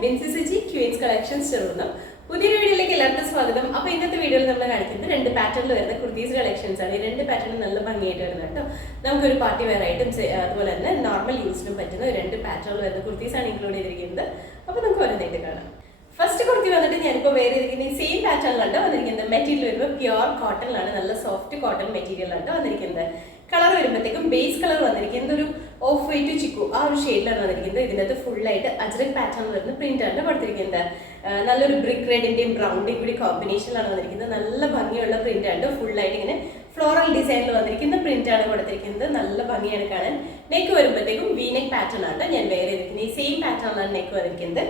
Binsi Suji Queen's collections ചെറുതും പുതിയ വീഡിയോയിലേക്ക് എല്ലാവർക്കും സ്വാഗതം. അപ്പോൾ ഇന്നത്തെ വീഡിയോയിൽ നമ്മൾ കാണിക്കുന്നത് രണ്ട് പാറ്റേണിൽ വരുന്ന കുർത്തീസ് കളക്ഷൻസ് ആണ്. ഈ രണ്ട് പാറ്റേണും നല്ല ഭംഗിയായിട്ട് വരുന്നത് കേട്ടോ. നമുക്കൊരു പാർട്ടി വെയർ ആയിട്ടും അതുപോലെ തന്നെ നോർമൽ യൂസിനും പറ്റുന്ന രണ്ട് പാറ്റേണിൽ വരുന്ന കുർത്തീസ് ആണ് ഇൻക്ലൂഡ് ചെയ്തിരിക്കുന്നത്. അപ്പോൾ നമുക്ക് ഓരോന്നായിട്ട് കാണാം. ഫസ്റ്റ് കുർത്തി വന്നിട്ട് ഞാനിപ്പോൾ വെയർ ചെയ്തിരിക്കുന്ന ഈ സെയിം പാറ്റേണിലാണ് വന്നിരിക്കുന്നത്. മെറ്റീരിയൽ വരുമ്പോൾ പ്യുവർ കോട്ടണിലാണ്, നല്ല സോഫ്റ്റ് കോട്ടൺ മെറ്റീരിയലാണ് വന്നിരിക്കുന്നത്. കളർ വരുമ്പോഴത്തേക്കും ബേസ് കളർ വന്നിരിക്കുന്നത് ഒരു ഓഫ് വൈറ്റ് ചിക്കു ആ ഒരു ഷെയ്ഡിലാണ് വന്നിരിക്കുന്നത്. ഇതിനകത്ത് ഫുള്ളായിട്ട് അജ്രക് പാറ്റേൺ വരുന്ന പ്രിന്റാണ് കൊടുത്തിരിക്കുന്നത്. നല്ലൊരു ബ്രിക്ക് റെഡിന്റെയും ബ്രൗണിന്റെയും കൂടി കോമ്പിനേഷനിലാണ് വന്നിരിക്കുന്നത്. നല്ല ഭംഗിയുള്ള പ്രിന്റാണ്. ഫുള്ളായിട്ട് ഇങ്ങനെ ഫ്ലോറൽ ഡിസൈനിൽ വന്നിരിക്കുന്ന പ്രിന്റാണ് കൊടുത്തിരിക്കുന്നത്. നല്ല ഭംഗിയാണ് കാണാൻ. നെക്ക് വരുമ്പോഴത്തേക്കും വീനെക്ക് പാറ്റേൺ ആണ് ഞാൻ വെയർ ചെയ്തിരിക്കുന്നത്. ഈ സെയിം പാറ്റേണിലാണ് നെക്ക് വന്നിരിക്കുന്നത്.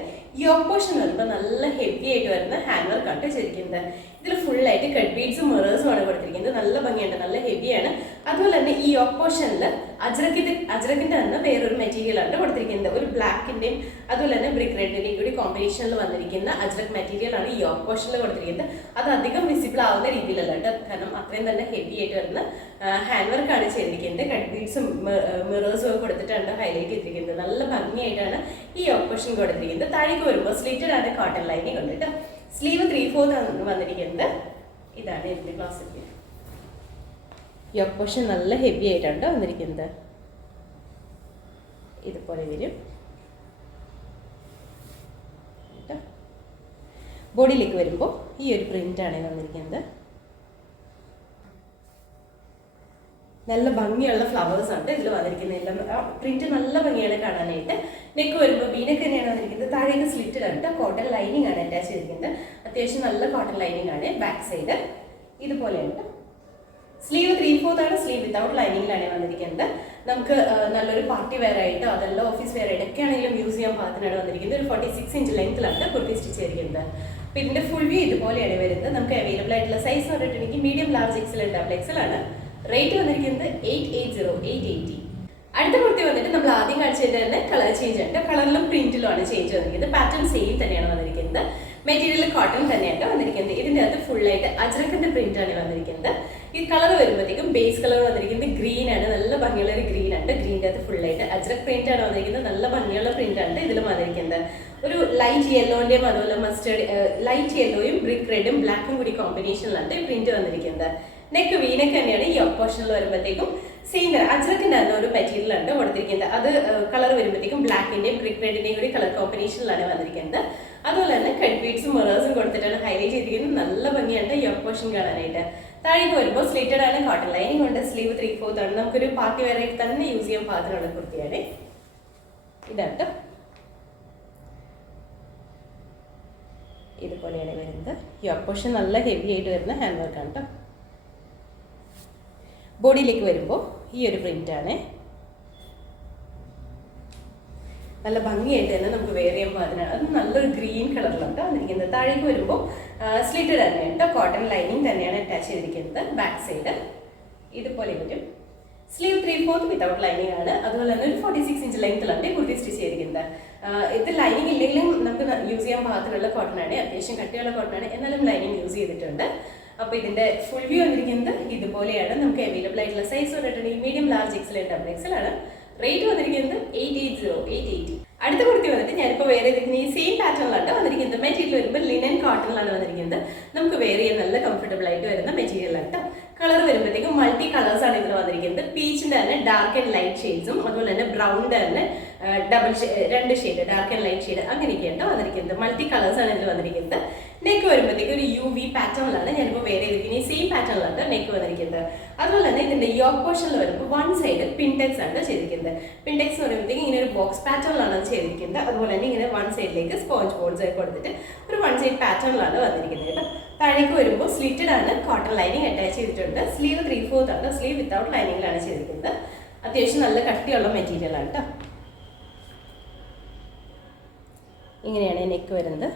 യോക്ക് പോർഷൻ വരുമ്പോൾ നല്ല ഹെവി ആയിട്ട് വരുന്ന ഹാൻഡ് വർക്കാണ് ചെയ്തിരിക്കുന്നത്. ഇതിൽ ഫുള്ളായിട്ട് കട്ട് ബീഡ്സും മിറേഴ്സും ആണ് കൊടുത്തിരിക്കുന്നത്. നല്ല ഭംഗിയുണ്ട്, നല്ല ഹെവിയാണ്. അതുപോലെ തന്നെ ഈ യോക്ക് പോർഷനിൽ അജ്രക്കിന്റെ തന്നെ വേറൊരു മെറ്റീരിയൽ ആണ് കൊടുത്തിരിക്കുന്നത്. ഒരു ബ്ലാക്കിന്റെയും അതുപോലെ തന്നെ ബ്രിക്ക് റെഡിന്റെയും കൂടി കോമ്പിനേഷനിൽ വന്നിരിക്കുന്ന അജ്രക് മെറ്റീരിയൽ ആണ് ഈ യോക്ക് പോർഷനിൽ കൊടുത്തിരിക്കുന്നത്. അത് അധികം വിസിബിൾ ആവുന്ന രീതിയിലല്ല കേട്ടോ, കാരണം അത്രയും തന്നെ ഹെവി ആയിട്ട് വരുന്ന ഹാൻഡ് വർക്കാണ് ചെയ്തിരിക്കുന്നത്. കട്ട് ബീഡ്സും മിറേഴ്സും ഒക്കെ കൊടുത്തിട്ടാണ് ഹൈലൈറ്റ് ചെയ്തിരിക്കുന്നത്. നല്ല ഭംഗിയായിട്ടാണ് ഈ യോക്ക് പോർഷൻ കൊടുത്തിരിക്കുന്നത്. താഴേക്ക് വരുമ്പോൾ സ്ലിറ്റഡ് ആണ് കോട്ടൺ ലൈനിങ് ഉണ്ട് കേട്ടോ. സ്ലീവ് 3/4 ആണ് വന്നിരിക്കുന്നത്. ഇതാണ് ഇതിന്റെ ക്ലോസറ്റ്. യോക്ക് പോർഷൻ നല്ല ഹെവി ആയിട്ടാണ് വന്നിരിക്കുന്നത്. ഇതുപോലെ വരും. ബോഡിയിലേക്ക് വരുമ്പോൾ ഈ ഒരു പ്രിന്റാണ് വന്നിരിക്കുന്നത്. നല്ല ഭംഗിയുള്ള ഫ്ലവേഴ്സ് ആണ് ഇതിൽ വന്നിരിക്കുന്നത്. എല്ലാം പ്രിന്റ് നല്ല ഭംഗിയാണ് കാണാനായിട്ട്. നെക്ക് വരുമ്പോൾ വീനക്ക് തന്നെയാണ് വന്നിരിക്കുന്നത്. താഴേക്ക് സ്ലിറ്റഡ് ആണ്. കോട്ടൺ ലൈനിങ് ആണ് അറ്റാച്ച് ചെയ്തിരിക്കുന്നത്. അത്യാവശ്യം നല്ല കോട്ടൺ ലൈനിങ് ആണ്. ബാക്ക് സൈഡ് ഇതുപോലെയുണ്ട്. സ്ലീവ് 3/4 ആണ്. സ്ലീവ് വിത്തൗട്ട് ലൈനിങ്ങിലാണ് വന്നിരിക്കുന്നത്. നമുക്ക് നല്ലൊരു പാർട്ടി വെയർ ആയിട്ടോ അതല്ല ഓഫീസ് വെയർ ആയിട്ടൊക്കെ ആണെങ്കിലും യൂസ് ചെയ്യാൻ പാകത്തിനാണ് വന്നിരിക്കുന്നത്. ഒരു 46 ഇഞ്ച് ലെങ്ത്തിലാണ് കുർത്തി സ്റ്റിച്ച് ചെയ്തിരിക്കുന്നത്. അപ്പോൾ ഇതിന്റെ ഫുൾ വ്യൂ ഇതുപോലെയാണ് വരുന്നത്. നമുക്ക് അവൈലബിൾ ആയിട്ടുള്ള സൈസ് പറഞ്ഞിട്ടുണ്ടെങ്കിൽ medium, large, XL, double XL ആണ്. റേറ്റ് വന്നിരിക്കുന്നത് 880. അടുത്ത കുർത്തി വന്നിട്ട് നമ്മൾ ആദ്യം കാണിച്ചതിന്റെ തന്നെ കളർ ചേഞ്ച് ഉണ്ട്. കളറിലും പ്രിന്റിലും ആണ് ചേഞ്ച് വന്നിരിക്കുന്നത്. പാറ്റേൺ സെയിം തന്നെയാണ് വന്നിരിക്കുന്നത്. മെറ്റീരിയൽ കോട്ടൺ തന്നെയാണ് വന്നിരിക്കുന്നത്. ഇതിന്റെ അകത്ത് ഫുള്ളായിട്ട് അജ്രക്കിന്റെ പ്രിന്റ് ആണ് വന്നിരിക്കുന്നത്. ഈ കളർ വരുമ്പോഴത്തേക്കും ബേസ് കളർ വന്നിരിക്കുന്നത് ഗ്രീൻ ആണ്. നല്ല ഭംഗിയുള്ള ഒരു ഗ്രീൻ ആണ്. ഗ്രീൻ്റെ അകത്ത് ഫുള്ളായിട്ട് അജ്രക് പ്രിന്റ് ആണ് വന്നിരിക്കുന്നത്. നല്ല ഭംഗിയുള്ള പ്രിന്റ് ആണ് ഇതിലും വന്നിരിക്കുന്നത്. ഒരു ലൈറ്റ് യെല്ലോന്റെയും അതുപോലെ മസ്റ്റേർഡ് ലൈറ്റ് യെല്ലോയും ബ്രിക്ക് റെഡും ബ്ലാക്കും കൂടി കോമ്പിനേഷനിലാണ് ഈ പ്രിന്റ് വന്നിരിക്കുന്നത്. നെക്ക് വീനക്ക് തന്നെയാണ്. ഈ യോക്ക് പോർഷനിൽ വരുമ്പോഴത്തേക്കും സെയിം അജ്രക്കിന്റെ തന്നെ ഒരു മെറ്റീരിയൽ ആണ് കൊടുത്തിരിക്കുന്നത്. അത് കളർ വരുമ്പോഴത്തേക്കും ബ്ലാക്കിന്റെയും ബ്രിക്ക് റെഡിന്റെയും കൂടി കളർ കോമ്പിനേഷനിലാണ് വന്നിരിക്കുന്നത്. അതുപോലെ തന്നെ കട്ട് ബീഡ്സും മിറേഴ്സും കൊടുത്തിട്ടാണ് ഹൈലൈറ്റ് ചെയ്തിരിക്കുന്നത്. നല്ല ഭംഗിയാണ് യോക്ക് പോർഷൻ കാണാനായിട്ട്. താഴേക്ക് വരുമ്പോൾ സ്ലിറ്റഡ് ആണ്, കോട്ടൺ ലൈനിങ് ഉണ്ട്. സ്ലീവ് 3/4 ആണ്. നമുക്കൊരു പാർട്ടി വെയർ ആയിട്ട് തന്നെ യൂസ് ചെയ്യാൻ പാകത്തിനുള്ള കുർത്തിയാണ്. ഇതാണ് ഇതുപോലെയാണ് വരുന്നത്. യോക്ക് പോർഷൻ നല്ല ഹെവി ആയിട്ട് വരുന്ന ഹാൻഡ് വർക്കാണ് കേട്ടോ. ബോഡിയിലേക്ക് വരുമ്പോൾ ഈ ഒരു പ്രിന്റാണ്. നല്ല ഭംഗിയായിട്ട് തന്നെ നമുക്ക് വെയർ ചെയ്യാൻ പാകത്തിനാണ്. അത് നല്ലൊരു ഗ്രീൻ കളറിലാണ് വന്നിരിക്കുന്നത്. താഴേക്ക് വരുമ്പോൾ സ്ലിറ്റഡ് തന്നെയാണ്. കോട്ടൺ ലൈനിങ് തന്നെയാണ് അറ്റാച്ച് ചെയ്തിരിക്കുന്നത്. ബാക്ക് സൈഡ് ഇതുപോലെ വരും. സ്ലീവ് 3/4 വിത്തൗട്ട് ലൈനിങ് ആണ്. അതുപോലെ തന്നെ ഒരു 46 ഇഞ്ച് ലെങ്ത്തിലാണ് കുർത്തി സ്റ്റിച്ച് ചെയ്തിരിക്കുന്നത്. ഇത് ലൈനിങ് ഇല്ലെങ്കിലും നമുക്ക് യൂസ് ചെയ്യാൻ പാകത്തിലുള്ള കോട്ടൺ ആണ്. അത്യാവശ്യം കട്ടിയുള്ള കോട്ടൺ ആണ്, എന്നാലും ലൈനിങ് യൂസ് ചെയ്തിട്ടുണ്ട്. അപ്പോൾ ഇതിന്റെ ഫുൾ വ്യൂ വന്നിരിക്കുന്നത് ഇതുപോലെയാണ്. നമുക്ക് അവൈലബിൾ ആയിട്ടുള്ള സൈസ് പറഞ്ഞിട്ടുണ്ടെങ്കിൽ medium, large, XL, double XL ആണ്. റേറ്റ് വന്നിരിക്കുന്നത് 880. അടുത്ത കുർത്തി വന്നിട്ട് ഞാനിപ്പോൾ വെയർ ചെയ്തിരിക്കുന്ന ഈ സെയിം പാറ്റേണിലാണ് വന്നിരിക്കുന്നത്. മെറ്റീരിയൽ വരുമ്പോൾ ലിനൻ കോട്ടണിലാണ് വന്നിരിക്കുന്നത്. നമുക്ക് വെയർ ചെയ്യാൻ നല്ല കംഫർട്ടബിൾ ആയിട്ട് വരുന്ന മെറ്റീരിയലാണ് കേട്ടോ. കളർ വരുമ്പോഴത്തേക്കും മൾട്ടി കളേഴ്സ് ആണ് ഇതിൽ വന്നിരിക്കുന്നത്. പീച്ചിന്റെ തന്നെ ഡാർക്ക് ആൻഡ് ലൈറ്റ് ഷെയ്ഡ്സും അതുപോലെ തന്നെ ബ്രൗണിന്റെ തന്നെ രണ്ട് shade dark and light shade അങ്ങനെയൊക്കെയാണ് വന്നിരിക്കുന്നത്. മൾട്ടി കളേഴ്സ് ആണ് ഇതിൽ വന്നിരിക്കുന്നത്. നെക്ക് വരുമ്പോഴത്തേക്കും ഒരു UV പാറ്റേണിലാണ് ഞാനിപ്പോൾ വെയർ ചെയ്തിരിക്കുന്നത്. ഈ സെയിം പാറ്റേണിലാണ് നെക്ക് വന്നിരിക്കുന്നത്. അതുപോലെ തന്നെ ഇതിന്റെ യോക്ക് പോർഷനിൽ വരുമ്പോൾ വൺ സൈഡ് പിൻടെക്സ് ആണ് ചെയ്തിരിക്കുന്നത്. പിൻടെക്സ് എന്ന് പറയുമ്പോഴത്തേക്കും ഇങ്ങനെ ഒരു ബോക്സ് പാറ്റേണിലാണ് ചെയ്തിരിക്കുന്നത്. അതുപോലെ തന്നെ ഇങ്ങനെ വൺ സൈഡിലേക്ക് സ്പോഞ്ച് ബോർഡ്സ് ഒക്കെ കൊടുത്തിട്ട് ഒരു വൺ സൈഡ് പാറ്റേണിലാണ് വന്നിരിക്കുന്നത് കേട്ടോ. താഴേക്ക് വരുമ്പോൾ സ്ലിറ്റഡ് ആണ്, കോട്ടൺ ലൈനിങ് അറ്റാച്ച് ചെയ്തിട്ടുണ്ട്. സ്ലീവ് 3/4 ആണ്. സ്ലീവ് വിത്തൗട്ട് ലൈനിങ്ങിലാണ് ചെയ്തിരിക്കുന്നത്. അത്യാവശ്യം നല്ല കട്ടിയുള്ള മെറ്റീരിയൽ ആണ് കേട്ടോ. ഇങ്ങനെയാണ് നെക്ക് വരുന്നത്.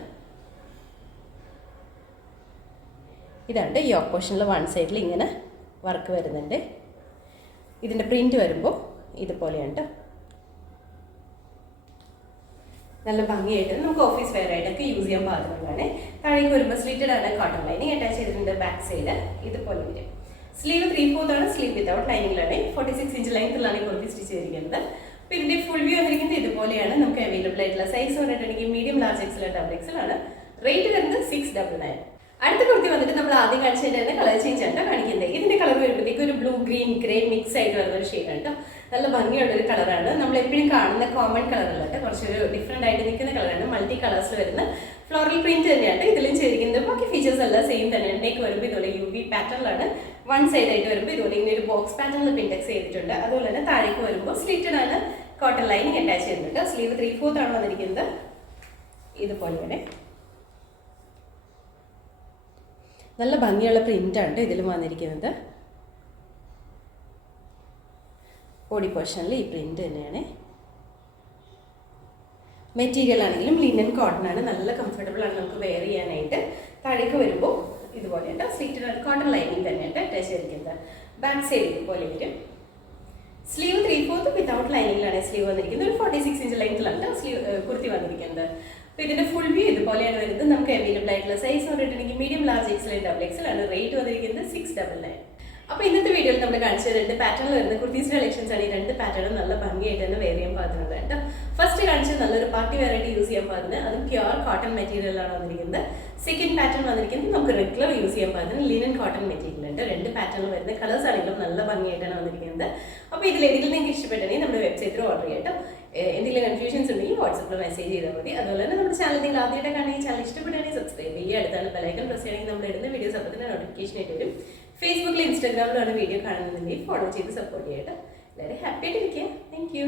ഇതാണ് യോക്ക് പോർഷനിൽ വൺ സൈഡിൽ ഇങ്ങനെ വർക്ക് വരുന്നുണ്ട്. ഇതിൻ്റെ പ്രിന്റ് വരുമ്പോൾ ഇതുപോലെയാണ് കേട്ടോ. നല്ല ഭംഗിയായിട്ട് നമുക്ക് ഓഫീസ് വെയർ ആയിട്ടൊക്കെ യൂസ് ചെയ്യാൻ പാകത്തിനുള്ളതാണ്. താഴേക്ക് വരുമ്പോൾ സ്ലിറ്റഡ് ആണ്, കോട്ടൺ ലൈനിങ് അറ്റാച്ച് ചെയ്തിട്ടുണ്ട്. ബാക്ക് സൈഡ് ഇതുപോലെ വരും. സ്ലീവ് 3/4 ആണ്. സ്ലീവ് വിത്തൗട്ട് ലൈനിങ്ങിലാണ്. 46 ഇഞ്ച് ലെങ്ത്തിലാണ് കുർത്തി സ്റ്റിച്ച് ചെയ്തിരിക്കുന്നത്. അപ്പോൾ ഇതിൻ്റെ ഫുൾ വ്യൂ വന്നിരിക്കുന്നത് ഇതുപോലെ ഇതുപോലെയാണ് നമുക്ക് അവൈലബിൾ ആയിട്ടുള്ള സൈസ് പറഞ്ഞിട്ടുണ്ടെങ്കിൽ medium large XL double XL ആണ്. റേറ്റ് വരുന്നത് 699. അടുത്ത കുർത്തി വന്നിട്ട് നമ്മൾ ആദ്യം കാണിച്ചതിന്റെ തന്നെ കളർ ചേഞ്ച് ആണ് കാണിക്കുന്നത്. ഇതിന്റെ കളർ വരുമ്പോഴത്തേക്ക് ഒരു ബ്ലൂ ഗ്രീൻ ഗ്രേ മിക്സ് ആയിട്ട് വരുന്ന ഒരു ഷെയ്ഡാണ് കേട്ടോ. നല്ല ഭംഗിയുള്ള ഒരു കളറാണ്. നമ്മൾ എപ്പോഴും കാണുന്ന കോമൺ കളറല്ല കേട്ടോ, കുറച്ചൊരു ഡിഫറെന്റ് ആയിട്ട് നിൽക്കുന്ന കളറാണ്. മൾട്ടി കളേഴ്സിൽ വരുന്ന ഫ്ലോറൽ പ്രിന്റ് തന്നെയാണ് ഇതിലും ചെയ്തിരിക്കുന്നത്. ബാക്കി ഫീച്ചേഴ്സ് എല്ലാം സെയിം തന്നെയാണ്. നെക്ക് വരുമ്പോൾ ഇതുപോലെ UV പാറ്റേണിലാണ്. വൺ സൈഡ് ആയിട്ട് വരുമ്പോൾ ഇതുപോലെ ഇങ്ങനെ ഒരു ബോക്സ് പാറ്റേണിൽ പിൻടെക്സ് ചെയ്തിട്ടുണ്ട്. അതുപോലെ തന്നെ താഴേക്ക് വരുമ്പോൾ സ്ലിറ്റഡ് ആണ്, കോട്ടൺ ലൈനിങ് അറ്റാച്ച് ചെയ്തിട്ടുണ്ട്. സ്ലീവ് 3/4 ആണ് വന്നിരിക്കുന്നത്. ഇതുപോലെയാണ് നല്ല ഭംഗിയുള്ള പ്രിന്റാണ് ഇതിലും വന്നിരിക്കുന്നത്. ബോഡി പോർഷനിൽ ഈ പ്രിന്റ് തന്നെയാണ്. മെറ്റീരിയൽ ആണെങ്കിലും ലിനൻ കോട്ടൺ ആണ്, നല്ല കംഫർട്ടബിൾ ആണ് നമുക്ക് വെയർ ചെയ്യാനായിട്ട്. താഴേക്ക് വരുമ്പോൾ ഇതുപോലെയുണ്ട്, സ്ലിറ്റഡ് കോട്ടൺ ലൈനിങ് തന്നെയാണ് അറ്റാച്ച് ചെയ്തിരിക്കുന്നത്. ബാക്ക് സൈഡ് ഇതുപോലെ വരും. സ്ലീവ് 3/4 വിത്തൗട്ട് ലൈനിങ്ങിലാണ് സ്ലീവ് വന്നിരിക്കുന്നത്. ഒരു 46 ഇഞ്ച് ലെങ്ത്തിലാണ് സ്ലീവ് കുർത്തി വന്നിരിക്കുന്നത്. അപ്പോൾ ഇതിന്റെ ഫുൾ വ്യൂ ഇതുപോലെയാണ് വരുന്നത്. നമുക്ക് അവൈലബിൾ ആയിട്ടുള്ള സൈസ് പറഞ്ഞിട്ടുണ്ടെങ്കിൽ medium large XL double XL ആണ്. റേറ്റ് വന്നിരിക്കുന്നത് 699. അപ്പോൾ ഇന്നത്തെ വീഡിയോയിൽ നമ്മൾ കാണിച്ച 2 പാറ്റേണിൽ വരുന്ന കുർത്തീസ് കളക്ഷൻസ് ആണ്. ഈ 2 പാറ്റേണും നല്ല ഭംഗിയായിട്ട് തന്നെ വെയർ ചെയ്യാൻ പാകുന്നത് കേട്ടോ. ഫസ്റ്റ് കാണിച്ചത് നല്ലൊരു പാർട്ടി വെയറായിട്ട് യൂസ് ചെയ്യാൻ പാകുന്നത്, അതും പ്യുവർ കോട്ടൺ മെറ്റീരിയലാണ് വന്നിരിക്കുന്നത്. സെക്കൻഡ് പാറ്റേൺ വന്നിരിക്കുന്നത് നമുക്ക് റെഗുലർ യൂസ് ചെയ്യാൻ പാകുന്നത് ലിനൻ കോട്ടൺ മെറ്റീരിയൽ ഉണ്ട്. 2 പാറ്റേണിൽ വരുന്ന കളേഴ്സ് ആണെങ്കിലും നല്ല ഭംഗിയായിട്ടാണ് വന്നിരിക്കുന്നത്. അപ്പോൾ ഇതിലേതെങ്കിലും നിങ്ങൾക്ക് ഇഷ്ടപ്പെട്ടെങ്കിൽ നമ്മുടെ വെബ്സൈറ്റിൽ ഓർഡർ ചെയ്യാം. എന്തെങ്കിലും കൺഫ്യൂഷൻസ് ഉണ്ടെങ്കിൽ വാട്സപ്പിൽ മെസ്സേജ് ചെയ്താൽ മതി. അതുപോലെ തന്നെ നമ്മുടെ ചാനൽ നിങ്ങൾ ആദ്യമായിട്ട് കാണുകയും ചാനൽ ഇഷ്ടപ്പെടുകയാണെങ്കിൽ സബ്സ്ക്രൈബ് ചെയ്യുക. അടുത്താണ് ബെലൈക്കൺ പ്രസ് ചെയ്യണമെങ്കിൽ നമ്മൾ ഇടുന്ന വീഡിയോസ് അപ്പോൾ തന്നെ നോട്ടിഫിക്കേഷൻ ആയിട്ട് വരും. ഫേസ്ബുക്കിൽ ഇൻസ്റ്റാഗ്രാമിലാണ് വീഡിയോ കാണുന്നുണ്ടെങ്കിൽ ഫോളോ ചെയ്ത് സപ്പോർട്ട് ചെയ്യട്ടെ. എല്ലാവരും ഹാപ്പി ആയിട്ട് ഇരിക്കുക. Thank you.